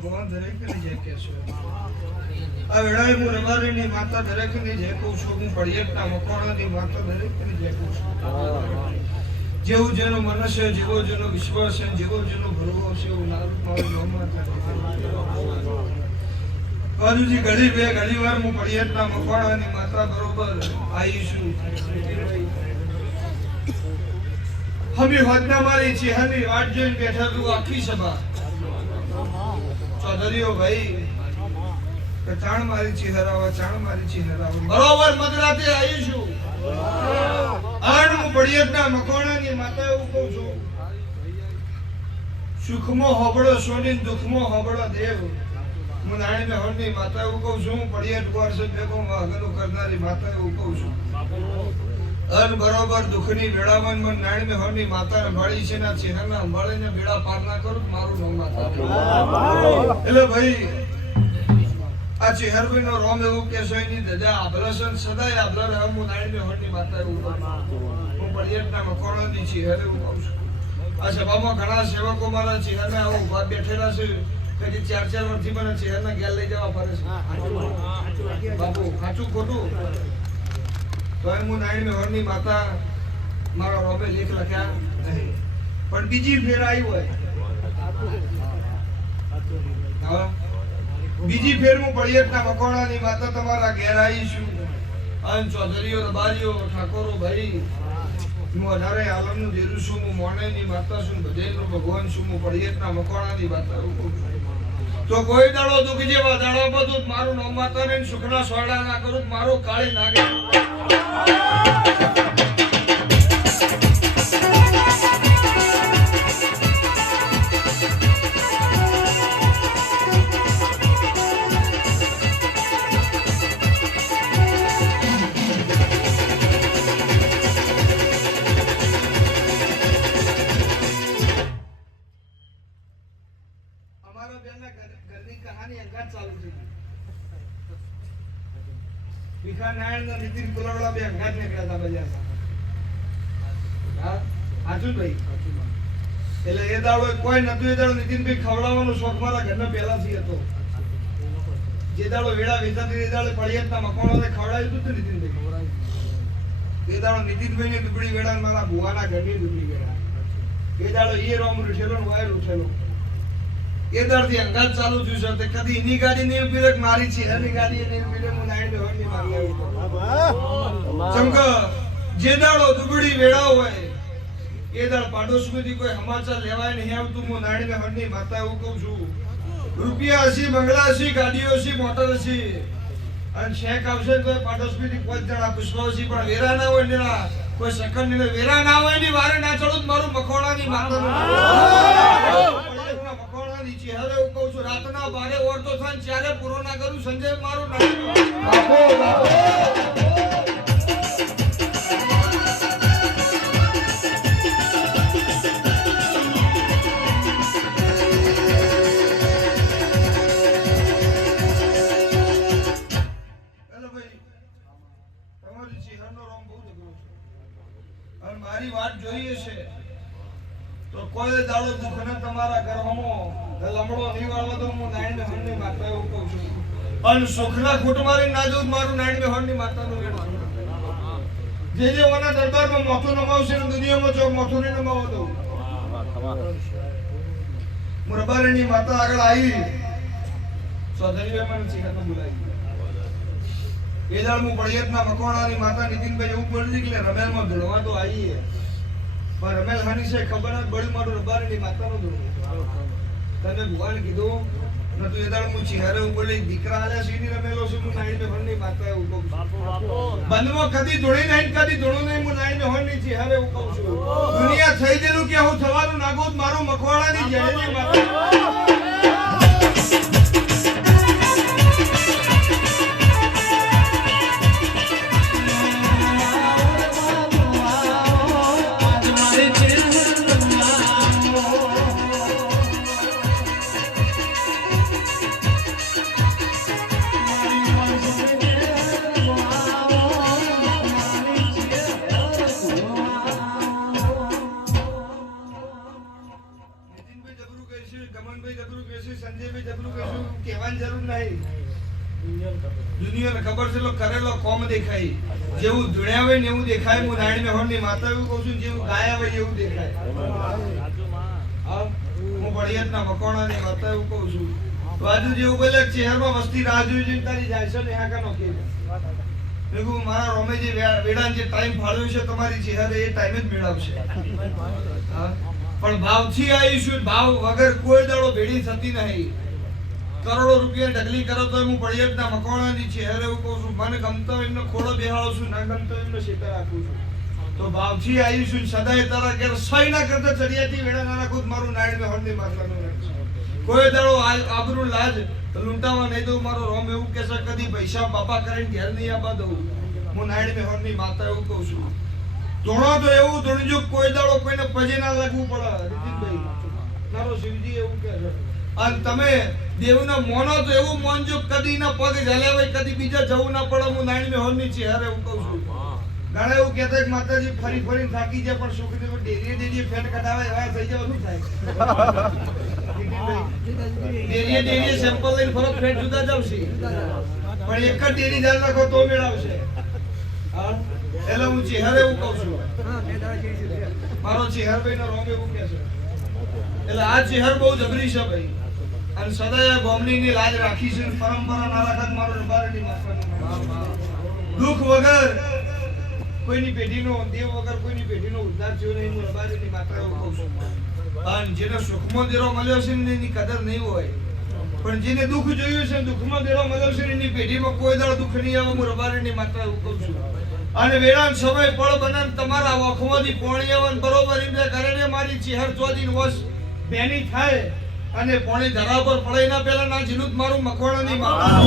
ભગવાન દરેક ની જય કે છે આ વેળાએ હું રબારીની માતા દરેક ની જય કહું છું હું પડિયતના મકોણાની માતા દરેક ની જય કહું છું જેવું જેનો મનસ્ય જેવો જેનો વિશ્વાસ છે જેવો જેનો ભરવો છે એવું મારું બાજુજી ઘડી બે ઘડી વાર હું પડિયતના મકોણાની માતા બરોબર આવીશું હમી હોદના મારી ચેહરની વાટ જોઈને બેઠા તું આખી સભા ચૌધરીઓ ભાઈ ચાણ મારી ચહેરાવા બરોબર મધરાતે આવીશું આણ હું પડિયતના મકોણાની માતા એવું કહું છું સુખમાં હોબળો સોની દુઃખમાં હોબળો દેવ હું નાણી મેહોરની માતા એવું કહું છું પડિયત વર્ષ ભેગો આગળનું કરનારી માતા એવું કહું છું અન બરોબર દુઃખની વેળામાં મન નાણી મેહોરની માતાને ભાળી છે ના ચહેરાના અંબાળીને બેડા પાર ના કરું મારું નામ માતા એટલે ભાઈ આ ચહેરભાઈ નો રોમ એવું કે છે ની દજા આભલાસન સદાય આભલા રહે હું નાણી મેહોરની માતા એવું હું પડિયતના મકોણાની ચહેર એવું કહું છું આ સભામાં ઘણા સેવકો મારા ચહેરના આવું ઉભા બેઠેલા છે કદી 4-4 વર્ષથી મને ચહેરના ગેલ લઈ જવા પડે છે બાપુ સાચું ખોટું તો હું નારાયણ મેહોરની માતા મારા રોમે લેખ લખ્યા નહીં પણ બીજી ફેર આવી હોય બીજી ફેર હું પડિયતના મકોણાની માતા તમારા ઘેર આવી છું અન ચૌધરીઓ રબારીઓ ઠાકોરો ભાઈ હું અઢારે આલમનું દેરું છું હું મોણેની માતા છું બધેનું ભગવાન છું હું પડિયતના મકોણાની માતા તો કોઈ દાડો દુઃખ જેવા દાડો બધું મારું નામ માતા ને સુખના સોડા ના કરું મારું કાળી નાગે નીતિન કુલવડા બે અંગાત નીકળ્યા હતા બજાર હાચું ભાઈ એટલે એ દાડો કોઈ નતું એ દાડો નીતિનભાઈ ખવડાવવાનો શોખ મારા ઘરના પહેલાથી હતો જે દાડો વેળા વેચાતી એ દાડો પડિયતના મકોણાને ખવડાવ્યું હતું નીતિનભાઈ એ દાડો નીતિનભાઈ ની દુબળી વેળા મારા ભુવાના ઘરની દુબળી વેળા એ દાડો એ રોમ રૂઠેલો ને વાયર ઉઠેલો એ દાડથી અંગાત ચાલુ થયું છે કદી એની ગાડી નહીં ઉભી રહે મારી છે એની ગાડી નહીં ઉભી રહે હું નાઈડ મેહોરની મારી આવ્યો ચમક જે દાડો દુબળી વેળા હોય એ દાડ પાડોશમાંથી કોઈ સમાચાર લેવાય નહીં આવતું હું નાઈડ મેહોરની માતા એવું કહું છું રૂપિયા હશે બંગલા હશે ગાડીઓ હશે મોટર હશે અને શેક આવશે તો પાડોશમાંથી 5 જણા પુષ્પા હશે પણ વેરા ના હોય ને કોઈ સેકન્ડ ને વેરા ના હોય ની વારે ના ચડું મારું મકોણાની માતા ચહેરે હું કહું છું રાતના બારે ઓરતો થાય ત્યારે પૂરો ના કરું સંજય મારું નામ કોઈ દાડો દુઃખ ને તમારા ઘરમાં લમડો નહીં વાળવા દઉં હું નાયણ હણની માતા એવું કહું છું. અને સુખના ખૂટ મારી ના દઉં મારું નાયણ હણની માતાનું વેણ છે. જે ઓના દરબારમાં મોથું નમાવશે ને દુનિયામાં જો મોથું નહીં નમાવો દઉં. હું રબારીની માતા આગળ આવી સોધરી મને ચીકાતો બોલાવી. એ દાડ હું બળિયતના મકવાણાની માતા નીતિનભાઈ એવું બોલી કે રમેલમાં ધૂળવા તો આવીએ પણ રમેલ હાની છે ખબર જ બળી મારું રબારીની માતાનું ધૂળવું. તને ભગવાન કીધું ન તું એ દાડ હું ચિહરે હું બોલી દીકરા આલ્યા છે ની રમેલો છું હું નાઈન મેહોનની માતા એવું કહું છું. બંધમાં કદી ધૂળી નહીં કદી ધૂળું નહીં હું નાઈન મેહોનની ચિહરે એવું કહું છું. દુનિયા થઈ ગયેલું કે હું થવાનું નાગોદ મારું મકવાણાની જેડેની માતા. દુનિયાને ખબર છે લો કરેલો કોમ દેખાય જેવું ધૂણ્યા હોય ને એવું દેખાય. હું નાયણ મેહોનની માતા એવું કહું છું જેવું ગાયા હોય એવું દેખાય. હું બળિયતના મકોણાની માતા એવું કહું છું. બાજુ જેવું બોલે શહેરમાં વસ્તી રાહ જોઈ જોઈને તારી જાય છે ને આ કાનો કે મેં મારા રોમે જે વેડાન જે ટાઈમ ફાળવ્યો છે તમારી ચહેરે એ ટાઈમે જ મેળવશે. પણ ભાવથી આવીશું ભાવ વગર કોઈ દાડો ભેડી થતી નહીં. કરોડો રૂપિયા ઢગલી કરો તો હું બળિયતના મકોણાની ચહેરે એવું કહું છું. મને ગમતો એમનો ખોડો બેહાડું છું ના ગમતો એમનો શેતર રાખું છું. તો ભાવથી આવીશું સદાય તારા ઘેર સહી ના કરતા ચડિયાથી વેડા ના રાખું મારું નાયણ મેહોનની માતાનું વેણ છે. કોઈ દાડો આબરૂ લાજ લૂંટાવા નહીં દઉં. મારો રોમ એવું કહેશે કદી પૈસા બાપા કરીને ઘેર નહીં આપવા દઉં. હું નાયણ મેહોનની માતા એવું કહું છું. ધોણો તો એવું ધોણજો કોઈ દાડો કોઈને પજે ના લાગવું પડે. રીતિકભાઈ મારો શિવજી એવું કહે છે. અને તમે દેવના મોનો તો એવું મોનજો કદી ના પગ ઝાલ્યા હોય કદી બીજા જવું ના પડે. હું નાયણ મેહોનની ચહેરે એવું કહું છું. ઘણા એવું કહેતા કે માતાજી ફરી ફરીને થાકી જાય પણ છોકરી ડેરીએ ફેટ કઢાવે એવા થઈ જાય શું થાય. ડેરીએ સેમ્પલ લઈને ફરક ફેટ જુદા જ આવશે પણ એક જ ડેરી જાલ નાખો તો મેળવશે. એટલે હું ચહેરે એવું કહું છું. મારો ચહેરભાઈ નો રોમ એવું કહે છે. એટલે આ ચહેર બહુ જબરી છે ભાઈ. અને સદાય ગોમડીની લાજ રાખી છે. પરંપરા ના રાખત મારો રબારીની માતાનું દુઃખ વગર કોઈની પેઢીનો દેવ વગર કોઈની પેઢીનો ઉદ્ધાર થયો નહીં. હું રબારીની માતા એવું કહું છું. અને જેને સુખમાં દેરો મળ્યો છે ને એની કદર નહીં હોય પણ જેને દુઃખ જોયું છે દુઃખમાં દેરો મળ્યો છે એની પેઢીમાં કોઈ દાડો દુઃખ નહીં આવે. હું રબારીની માતા એવું કહું છું. અને વેળાન સમય પળ બનાન તમારા વખમાંથી પોણી આવે બરોબર એમ કરીને મારી ચહેર ચોદીન વશ બેની થાય અને પોણી ધરા પર પડે ના પેલા ના જીલું મારું મખવાણાની માતા.